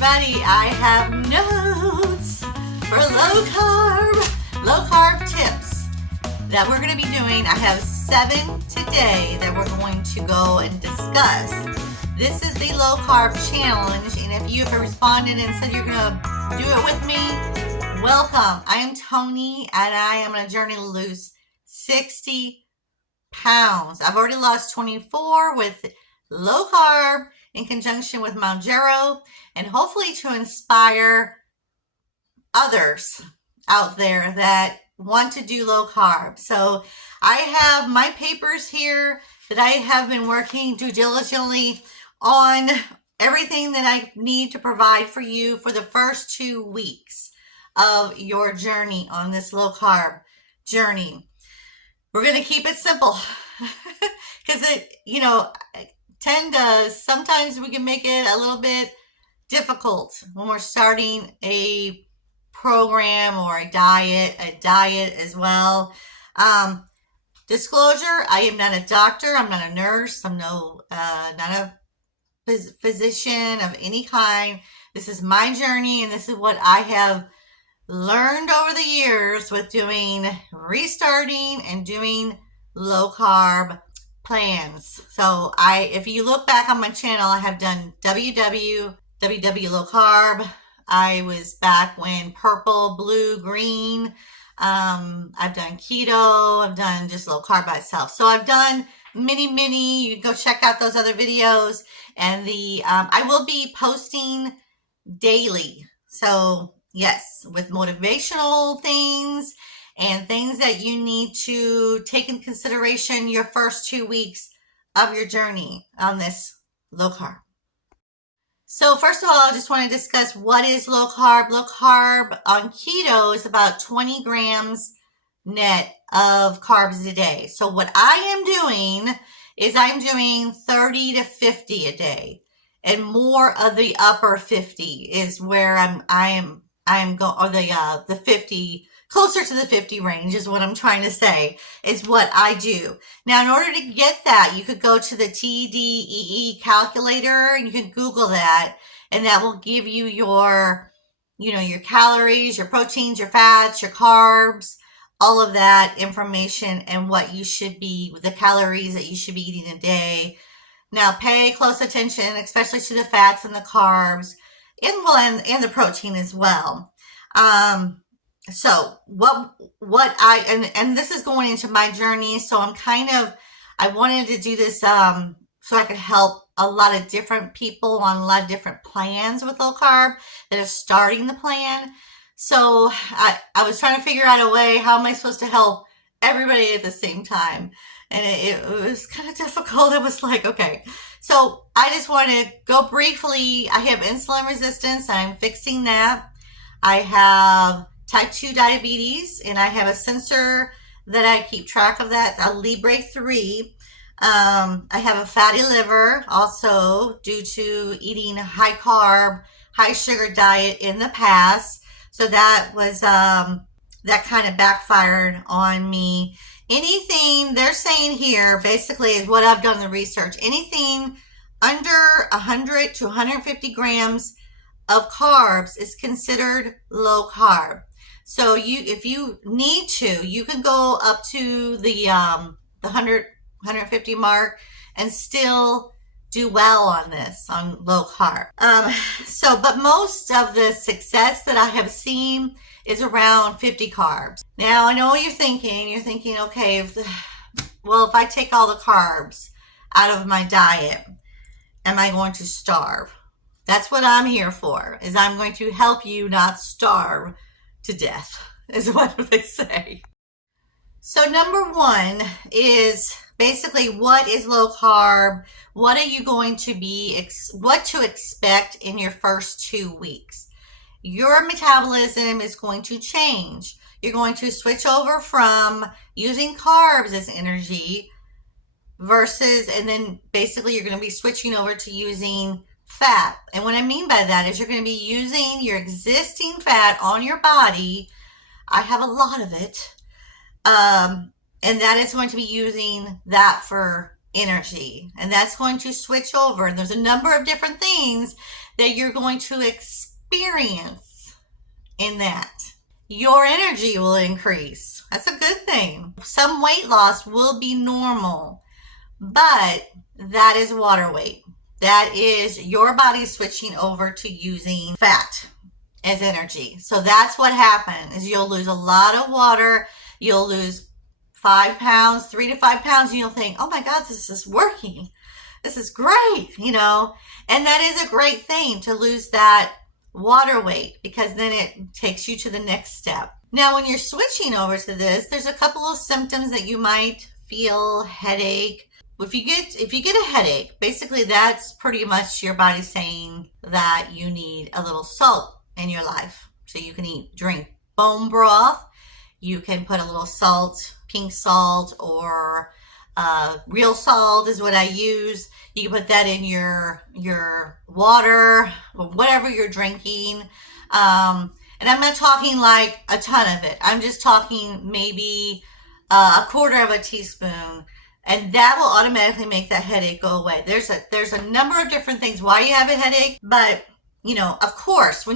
everybody, I have notes for low carb tips that we're going to be doing. I have 7 today that we're going to go and discuss. This is the low carb challenge, and if you have responded and said you're going to do it with me, welcome. I am Tony, and I am on a journey to lose 60 pounds. I've already lost 24 with low carb in conjunction with Mount Gero, and hopefully to inspire others out there that want to do low carb. So I have my papers here that I have been working due diligently on everything that I need to provide for you for the first 2 weeks of your journey on this low carb journey. We're going to keep it simple because sometimes we can make it a little bit difficult when we're starting a program or a diet as well. Disclosure, I am not a doctor, I'm not a nurse, I'm not a physician of any kind. This is my journey, and this is what I have learned over the years with restarting and doing low carb plans. So if you look back on my channel, I have done WW low carb. I was back when purple, blue, green. I've done keto. I've done just low carb by itself. So I've done many. You can go check out those other videos, and I will be posting daily. So yes, with motivational things and things that you need to take in consideration your first 2 weeks of your journey on this low carb. So first of all, I just want to discuss what is low carb. Low carb on keto is about 20 grams net of carbs a day. So what I am doing is I'm doing 30 to 50 a day, and more of the upper 50 is where I'm going, or the 50, closer to the 50 range is what I'm trying to say, is what I do. Now, in order to get that, you could go to the TDEE calculator, and you can Google that, and that will give you your calories, your proteins, your fats, your carbs, all of that information, and what you should be, the calories that you should be eating a day. Now, pay close attention, especially to the fats and the carbs, and the protein as well. So and this is going into my journey. So I wanted to do this, so I could help a lot of different people on a lot of different plans with low carb that are starting the plan. So I was trying to figure out a way, how am I supposed to help everybody at the same time? And it was kind of difficult. It was like, okay, so I just want to go briefly. I have insulin resistance. I'm fixing that. I have type 2 diabetes, and I have a sensor that I keep track of that. It's a Libre 3. I have a fatty liver, also due to eating a high carb, high sugar diet in the past. So that was, that kind of backfired on me. Anything they're saying here basically is what I've done the research. Anything under 100 to 150 grams of carbs is considered low carb. So if you need to, you can go up to the 150 mark and still do well on this, on low carb. But most of the success that I have seen is around 50 carbs. Now, I know what you're thinking, okay, if I take all the carbs out of my diet, am I going to starve? That's what I'm here for, is I'm going to help you not starve to death, is what they say. So number 1 is basically, what is low carb? What are you going to what to expect in your first 2 weeks? Your metabolism is going to change. You're going to switch over from using carbs as energy and then basically you're going to be switching over to using fat. And what I mean by that is you're going to be using your existing fat on your body. I have a lot of it. And that is going to be using that for energy. And that's going to switch over. And there's a number of different things that you're going to experience in that. Your energy will increase. That's a good thing. Some weight loss will be normal, but that is water weight. That is your body switching over to using fat as energy. So that's what happens is you'll lose a lot of water. You'll lose 5 pounds, 3 to 5 pounds, and you'll think, oh my God, this is working. This is great, and that is a great thing to lose that water weight because then it takes you to the next step. Now, when you're switching over to this, there's a couple of symptoms that you might feel: headache. If you get a headache, basically that's pretty much your body saying that you need a little salt in your life. So you can drink bone broth. You can put a little salt, pink salt, or real salt is what I use. You can put that in your water, or whatever you're drinking. And I'm not talking like a ton of it. I'm just talking maybe a quarter of a teaspoon. And that will automatically make that headache go away. There's a number of different things why you have a headache. But, of course,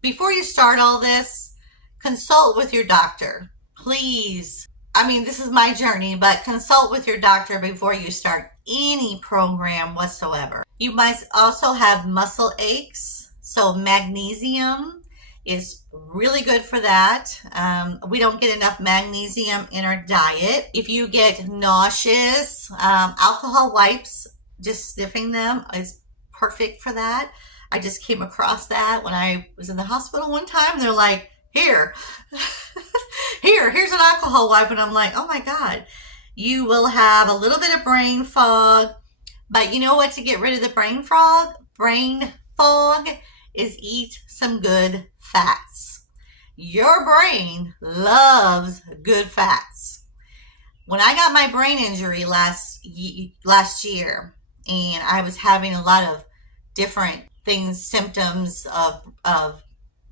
before you start all this, consult with your doctor. Please. I mean, this is my journey, but consult with your doctor before you start any program whatsoever. You might also have muscle aches. So magnesium is really good for that. We don't get enough magnesium in our diet. If you get nauseous, alcohol wipes, just sniffing them is perfect for that. I just came across that when I was in the hospital one time. They're like, here's an alcohol wipe. And I'm like, oh my God, you will have a little bit of brain fog. But you know what to get rid of the brain fog is eat some good fats. Your brain loves good fats. When I got my brain injury last year, and I was having a lot of different symptoms of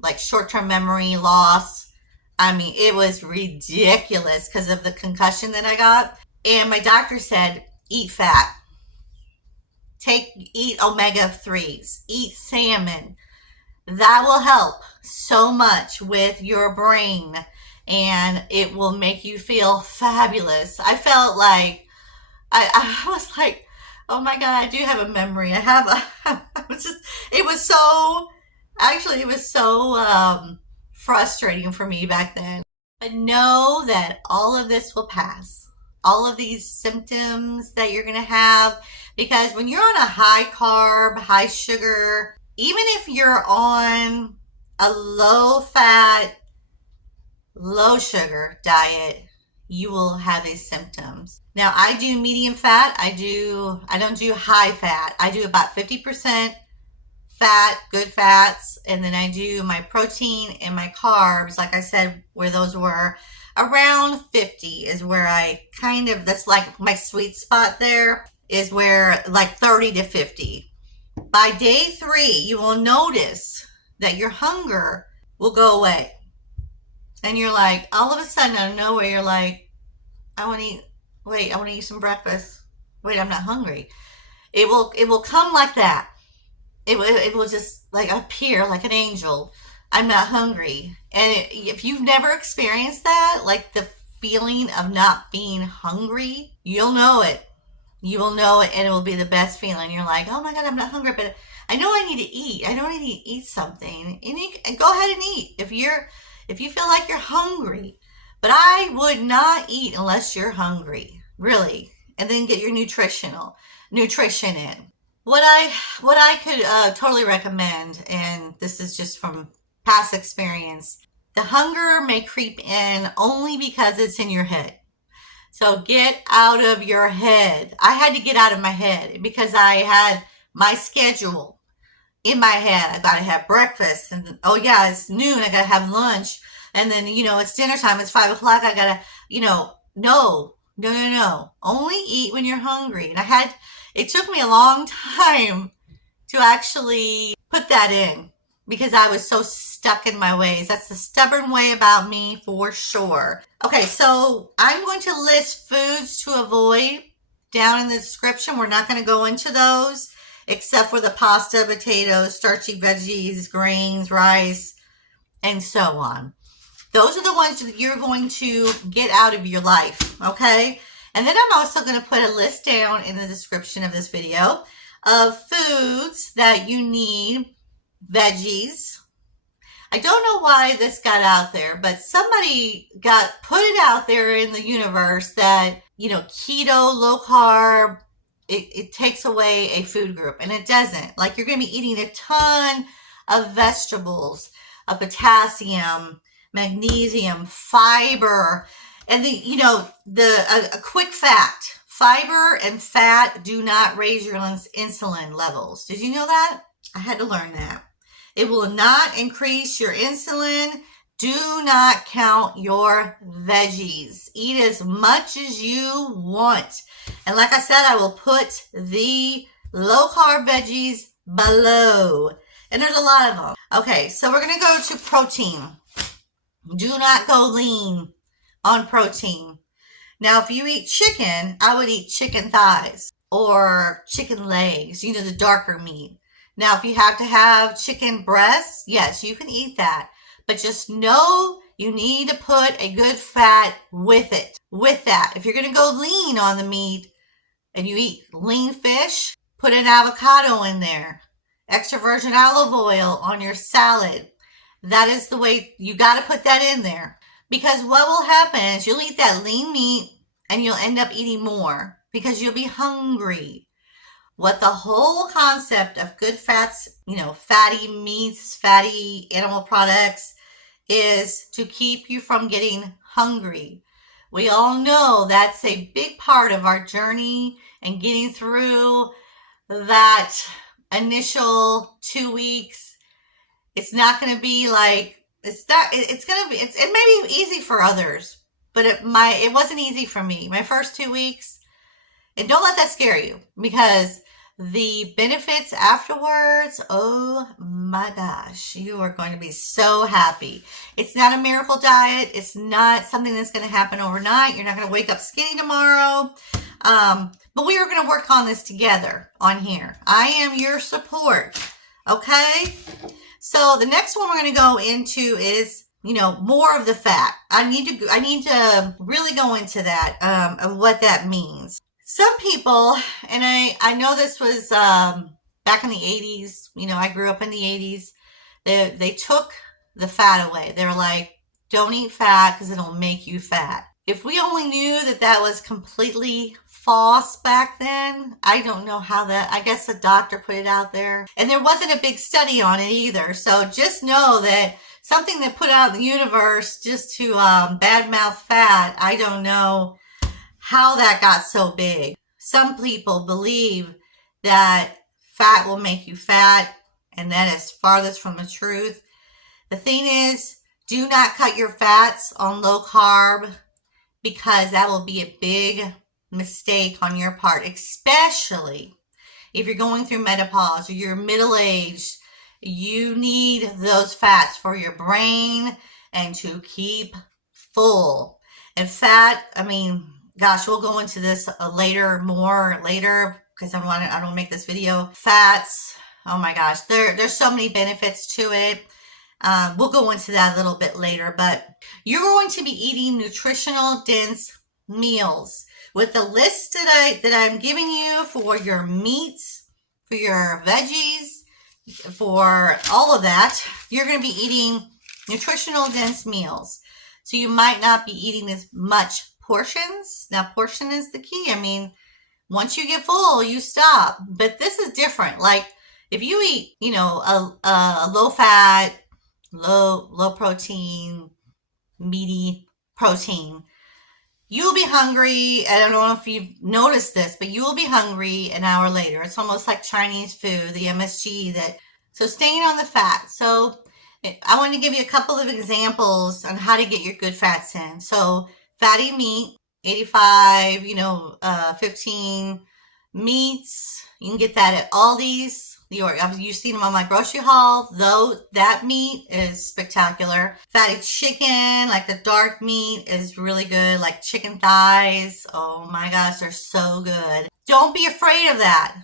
like short-term memory loss. I mean, it was ridiculous because of the concussion that I got. And my doctor said, eat fat. Eat omega-3s. Eat salmon. That will help so much with your brain, and it will make you feel fabulous. I felt like, I was like, oh my God, I do have a memory. It was so frustrating for me back then. But know that all of this will pass. All of these symptoms that you're going to have, because when you're on a high carb, high sugar, even if you're on a low fat, low sugar diet, you will have these symptoms. Now, I do medium fat. I don't do high fat. I do about 50% fat, good fats, and then I do my protein and my carbs, like I said, where those were around 50 is where that's like my sweet spot there, is where like 30 to 50. By day 3, you will notice that your hunger will go away. And you're like, all of a sudden out of nowhere, you're like, I want to eat some breakfast. Wait, I'm not hungry. It will come like that. It will just like appear like an angel. I'm not hungry. And if you've never experienced that, like the feeling of not being hungry, you'll know it. You will know it, and it will be the best feeling. You're like, oh my God, I'm not hungry, but I know I need to eat. I know I need to eat something. And go ahead and eat if you feel like you're hungry. But I would not eat unless you're hungry, really. And then get your nutrition in. What I could totally recommend, and this is just from past experience, the hunger may creep in only because it's in your head. So get out of your head. I had to get out of my head because I had my schedule in my head. I got to have breakfast, and oh yeah, it's noon. I got to have lunch, and then it's dinner time. It's 5 o'clock. I got to no. Only eat when you're hungry. And it took me a long time to actually put that in because I was so stuck in my ways. That's the stubborn way about me for sure. Okay, so I'm going to list foods to avoid down in the description. We're not going to go into those. except for the pasta, potatoes, starchy veggies, grains, rice, and so on. Those are the ones that you're going to get out of your life, okay? And then I'm also going to put a list down in the description of this video of foods that you need. Veggies. I don't know why this got out there, but somebody put it out there in the universe that, keto, low carb, it takes away a food group, and it doesn't. Like, you're going to be eating a ton of vegetables, of potassium, magnesium, fiber, and a quick fact: fiber and fat do not raise your insulin levels. Did you know that? I had to learn that. It will not increase your insulin. Do not count your veggies. Eat as much as you want. And like I said, I will put the low carb veggies below. And there's a lot of them. Okay, so we're going to go to protein. Do not go lean on protein. Now, if you eat chicken, I would eat chicken thighs or chicken legs, the darker meat. Now, if you have to have chicken breasts, yes, you can eat that. But just know you need to put a good fat with it. With that, if you're going to go lean on the meat and you eat lean fish, put an avocado in there. Extra virgin olive oil on your salad. That is the way you got to put that in there. Because what will happen is you'll eat that lean meat and you'll end up eating more because you'll be hungry. What the whole concept of good fats, fatty meats, fatty animal products is to keep you from getting hungry. We all know that's a big part of our journey and getting through that initial 2 weeks. It's not going to be like, it may be easy for others, but it wasn't easy for me. My first 2 weeks, and don't let that scare you, because the benefits afterwards, oh my gosh, you are going to be so happy. It's not a miracle diet. It's not something that's going to happen overnight. You're not going to wake up skinny tomorrow. But we are going to work on this together on here. I am your support. Okay? So the next one we're going to go into is, more of the fat. I need to really go into that, of what that means. Some people, and I know this was back in the 80s, I grew up in the 80s, they took the fat away. They were like, don't eat fat because it'll make you fat. If we only knew that was completely false back then, I don't know I guess the doctor put it out there. And there wasn't a big study on it either. So just know that something that put out in the universe just to badmouth fat, I don't know how that got so big. Some people believe that fat will make you fat, and that is farthest from the truth. The thing is, do not cut your fats on low carb, because that will be a big mistake on your part, especially if you're going through menopause or you're middle-aged. You need those fats for your brain and to keep full. And fat, gosh, we'll go into this later, because I don't make this video. Fats, oh my gosh, there's so many benefits to it. We'll go into that a little bit later, but you're going to be eating nutritional dense meals with the list that I'm giving you for your meats, for your veggies, for all of that. You're going to be eating nutritional dense meals. So you might not be eating as much portions. Now, portion is the key. Once you get full, you stop. But this is different. Like, if you eat, a low fat, low protein, meaty protein, you'll be hungry. I don't know if you've noticed this, but you will be hungry an hour later. It's almost like Chinese food, the MSG. So staying on the fat. So I want to give you a couple of examples on how to get your good fats in. So fatty meat, 85, 15 meats. You can get that at Aldi's. You've seen them on my grocery haul. Though that meat is spectacular. Fatty chicken, like the dark meat, is really good. Like chicken thighs. Oh my gosh, they're so good. Don't be afraid of that.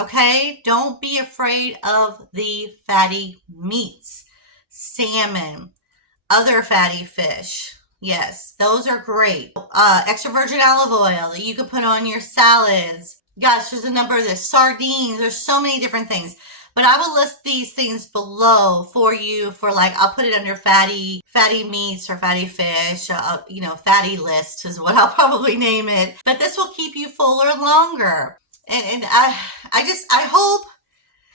Okay? Don't be afraid of the fatty meats. Salmon, other fatty fish. Yes, those are great. Extra virgin olive oil that you can put on your salads. Gosh, there's a number of this. Sardines. There's so many different things. But I will list these things below for you for like, I'll put it under fatty meats or fatty fish, fatty list is what I'll probably name it. But this will keep you fuller longer. And I hope,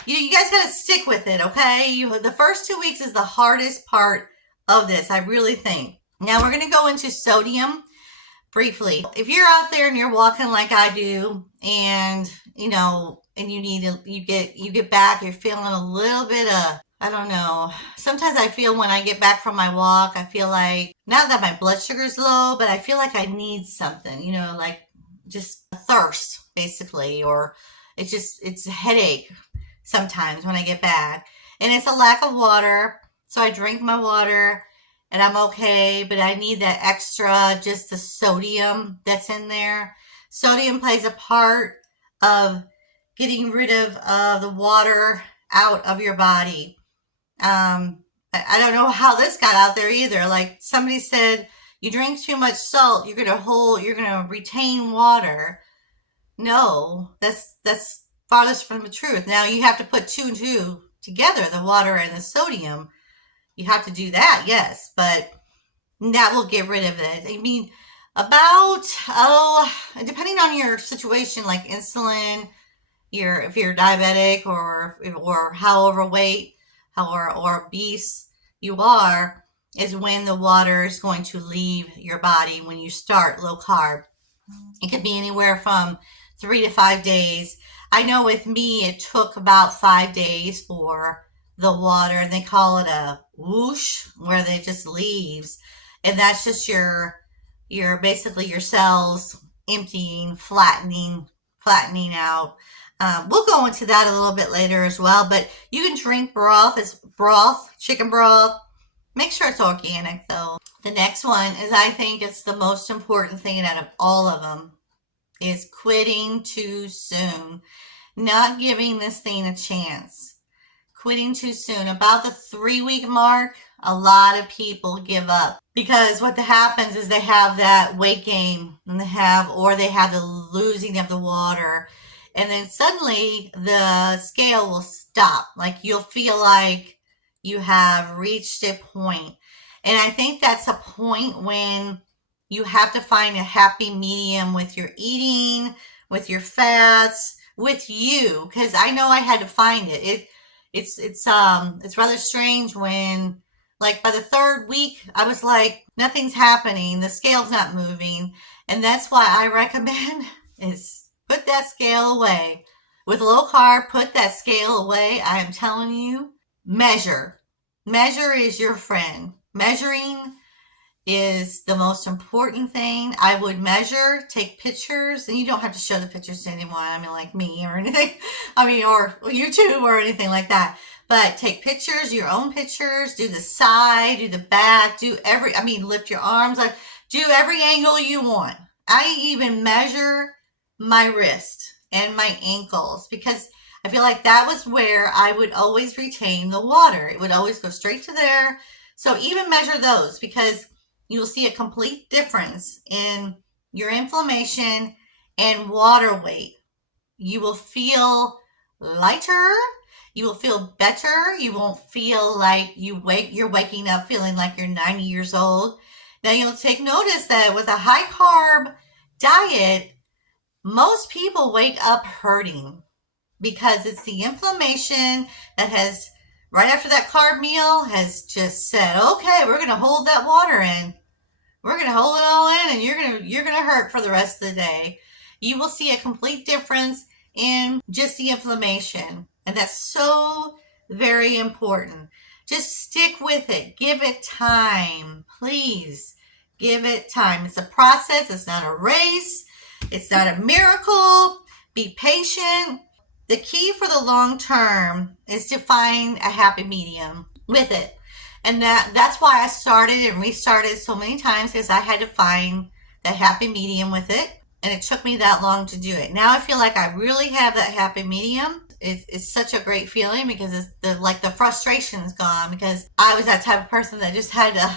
you guys gotta stick with it, okay? The first 2 weeks is the hardest part of this, I really think. Now we're gonna go into sodium briefly. If you're out there and you're walking like I do, and and you get back, you're feeling a little bit of, I don't know. Sometimes I feel when I get back from my walk, I feel like, not that my blood sugar's low, but I feel like I need something, like just a thirst, basically, or it's a headache sometimes when I get back. And it's a lack of water, so I drink my water and I'm okay, but I need that extra, just the sodium that's in there. Sodium plays a part of getting rid of the water out of your body. I don't know how this got out there either. Like somebody said, you drink too much salt, you're gonna retain water. No, that's farthest from the truth. Now you have to put two and two together, the water and the sodium. You have to do that, yes, but that will get rid of it. I mean, depending on your situation, like insulin, if you're diabetic or how overweight or obese you are, is when the water is going to leave your body when you start low carb. It could be anywhere from 3 to 5 days. I know with me, it took about 5 days for the water, and they call it a whoosh, where they just leaves. And that's just your basically your cells emptying, flattening out. We'll go into that a little bit later as well, but you can drink broth, chicken broth. Make sure it's organic though. The next one is, I think it's the most important thing out of all of them, is quitting too soon. Not giving this thing a chance. Quitting too soon. About the 3-week mark, a lot of people give up because what happens is they have that weight gain and they have the losing of the water, and then suddenly the scale will stop. Like you'll feel like you have reached a point. And I think that's a point when you have to find a happy medium with your eating, with your fats, with you, because I know I had to find it. It's rather strange when, like, by the 3rd week, I was like, nothing's happening. The scale's not moving. And that's why I recommend is put that scale away. With low carb, put that scale away. I am telling you, measure. Measure is your friend. Measuring is the most important thing. I would measure, take pictures, and you don't have to show the pictures to anyone, I mean, like me or anything, or YouTube or anything like that. But take pictures, your own pictures, do the side, do the back, lift your arms, like do every angle you want. I even measure my wrist and my ankles because I feel like that was where I would always retain the water. It would always go straight to there. So even measure those, because you will see a complete difference in your inflammation and water weight. You will feel lighter. You will feel better. You won't feel like you're waking up feeling like you're 90 years old. Now you'll take notice that with a high carb diet, most people wake up hurting because it's the inflammation that has, right after that carb meal, has just said, okay, we're going to hold that water in. We're going to hold it all in, and you're going to hurt for the rest of the day. You will see a complete difference in just the inflammation. And that's so very important. Just stick with it. Give it time. Please give it time. It's a process. It's not a race. It's not a miracle. Be patient. The key for the long term is to find a happy medium with it. And that's why I started and restarted so many times, because I had to find that happy medium with it. And it took me that long to do it. Now I feel like I really have that happy medium. It's such a great feeling because it's the frustration is gone, because I was that type of person that just had to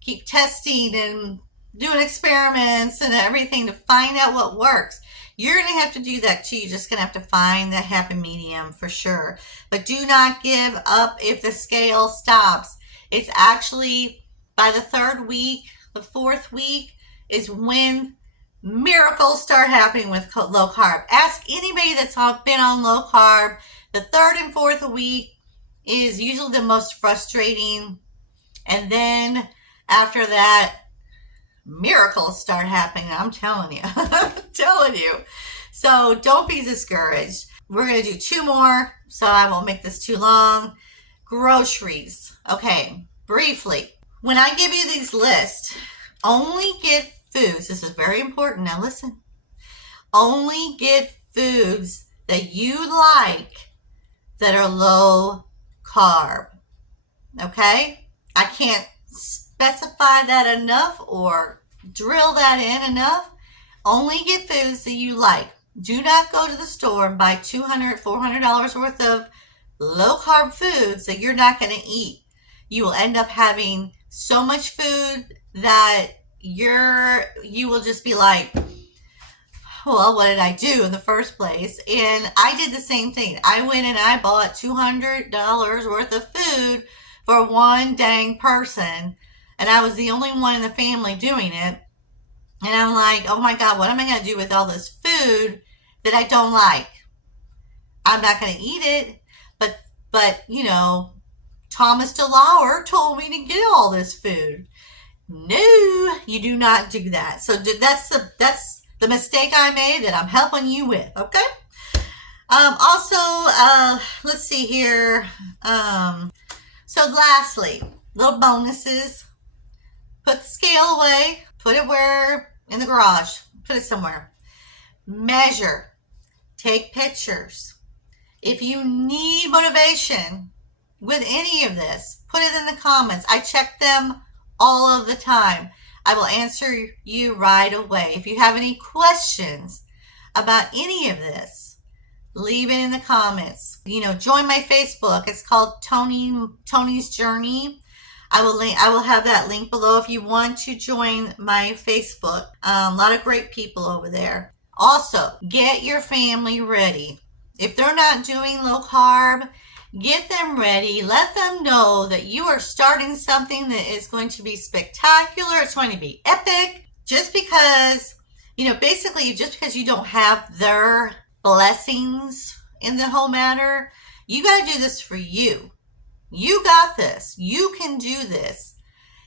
keep testing and doing experiments and everything to find out what works. You're going to have to do that too. You're just going to have to find that happy medium for sure. But do not give up if the scale stops. It's actually by the third week, the fourth week is when miracles start happening with low carb. Ask anybody that's been on low carb. The third and fourth week is usually the most frustrating. And then after that, miracles start happening. I'm telling you. I'm telling you. So don't be discouraged. We're going to do 2 more, so I won't make this too long. Groceries. Okay, briefly. When I give you these lists, only get foods. This is very important. Now listen. Only get foods that you like that are low carb. Okay? I can't specify that enough or drill that in enough. Only get foods that you like. Do not go to the store and buy $200, $400 worth of low carb foods that you're not going to eat. You will end up having so much food that you will just be like, well, what did I do in the first place? And I did the same thing. I went and I bought $200 worth of food for one dang person, and I was the only one in the family doing it. And I'm like, oh my God, what am I going to do with all this food that I don't like? I'm not going to eat it, but you know, Thomas DeLauer told me to get all this food. No, you do not do that. So that's the mistake I made that I'm helping you with, okay? Also, let's see here. So lastly, little bonuses. Put the scale away. Put it in the garage. Put it somewhere. Measure. Take pictures. If you need motivation with any of this, put it in the comments. I check them all of the time. I will answer you right away. If you have any questions about any of this, leave it in the comments. You know, join my Facebook. It's called Tony's Journey. I will have that link below if you want to join my Facebook. A lot of great people over there. Also, get your family ready. If they're not doing low carb, get them ready. Let them know that you are starting something that is going to be spectacular. It's going to be epic. Just because, basically just because you don't have their blessings in the whole matter, you got to do this for you. You got this. You can do this.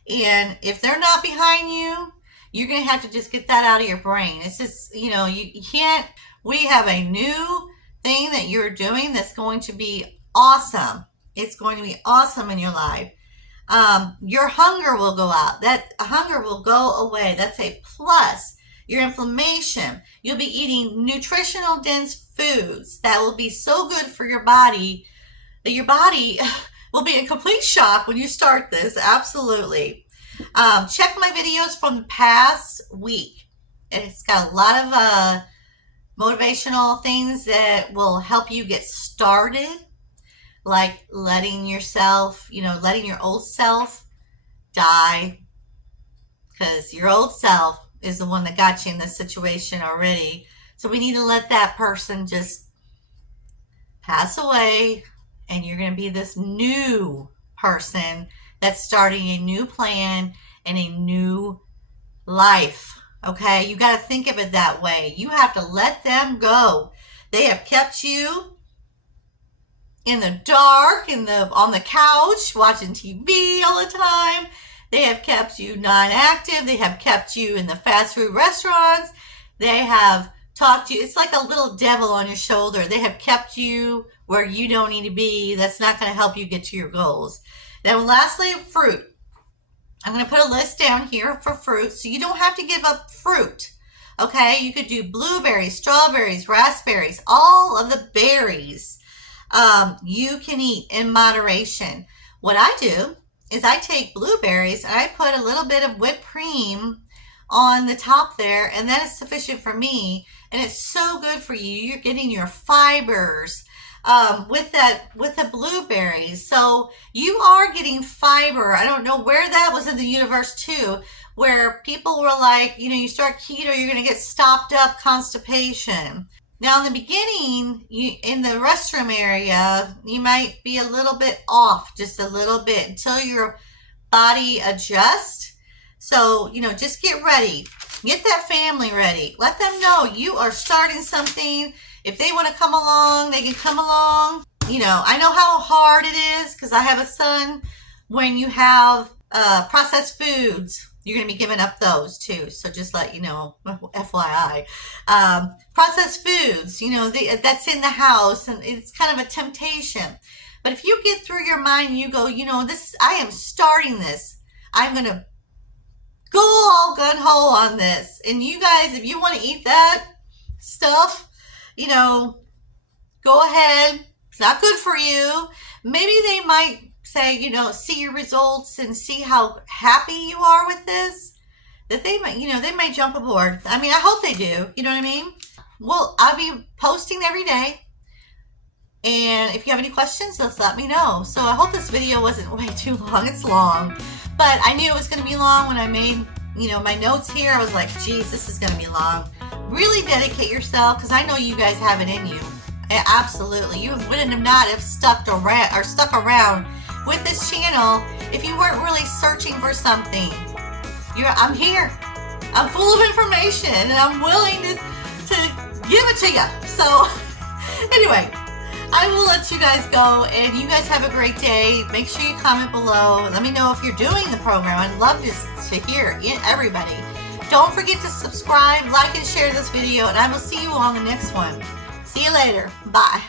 And if they're not behind you, you're going to have to just get that out of your brain. It's just, you can't. We have a new thing that you're doing that's going to be awesome. It's going to be awesome in your life. Your hunger will go out. That hunger will go away. That's a plus. Your inflammation. You'll be eating nutritional dense foods that will be so good for your body that your body will be in complete shock when you start this. Absolutely. Check my videos from the past week. It's got a lot of motivational things that will help you get started, like letting yourself, letting your old self die, because your old self is the one that got you in this situation already. So we need to let that person just pass away, and you're going to be this new person that's starting a new plan and a new life. Okay, you got to think of it that way. You have to let them go. They have kept you in the dark, on the couch, watching TV all the time. They have kept you non-active. They have kept you in the fast food restaurants. They have talked to you. It's like a little devil on your shoulder. They have kept you where you don't need to be. That's not going to help you get to your goals. Now, lastly, fruit. I'm going to put a list down here for fruit, so you don't have to give up fruit. Okay, you could do blueberries, strawberries, raspberries, all of the berries you can eat in moderation. What I do is I take blueberries and I put a little bit of whipped cream on the top there, and that is sufficient for me. And it's so good for you. You're getting your fibers with the blueberries. So you are getting fiber. I don't know where that was in the universe too, where people were like, you start keto, you're going to get stopped up, constipation. Now, in the beginning, in the restroom area, you might be a little bit off, just a little bit, until your body adjusts. So, just get ready. Get that family ready. Let them know you are starting something. If they want to come along, they can come along. I know how hard it is because I have a son. When you have processed foods, you're going to be giving up those too. So just let you know, FYI. Processed foods, that's in the house, and it's kind of a temptation. But if you get through your mind and you go, I am starting this. I'm going to go all gun-ho on this. And you guys, if you want to eat that stuff, go ahead. It's not good for you. Maybe they might say, see your results and see how happy you are with this, that they might jump aboard. I mean, I hope they do. You know what I mean? Well, I'll be posting every day. And if you have any questions, just let me know. So I hope this video wasn't way too long. It's long. But I knew it was going to be long when I made, my notes here. I was like, geez, this is going to be long. Really dedicate yourself, because I know you guys have it in you. Absolutely. You wouldn't have not have stuck around with this channel if you weren't really searching for something. I'm here. I'm full of information, and I'm willing to give it to you. So anyway, I will let you guys go, and you guys have a great day. Make sure you comment below. Let me know if you're doing the program. I'd love to hear everybody. Don't forget to subscribe, like, and share this video, and I will see you on the next one. See you later. Bye.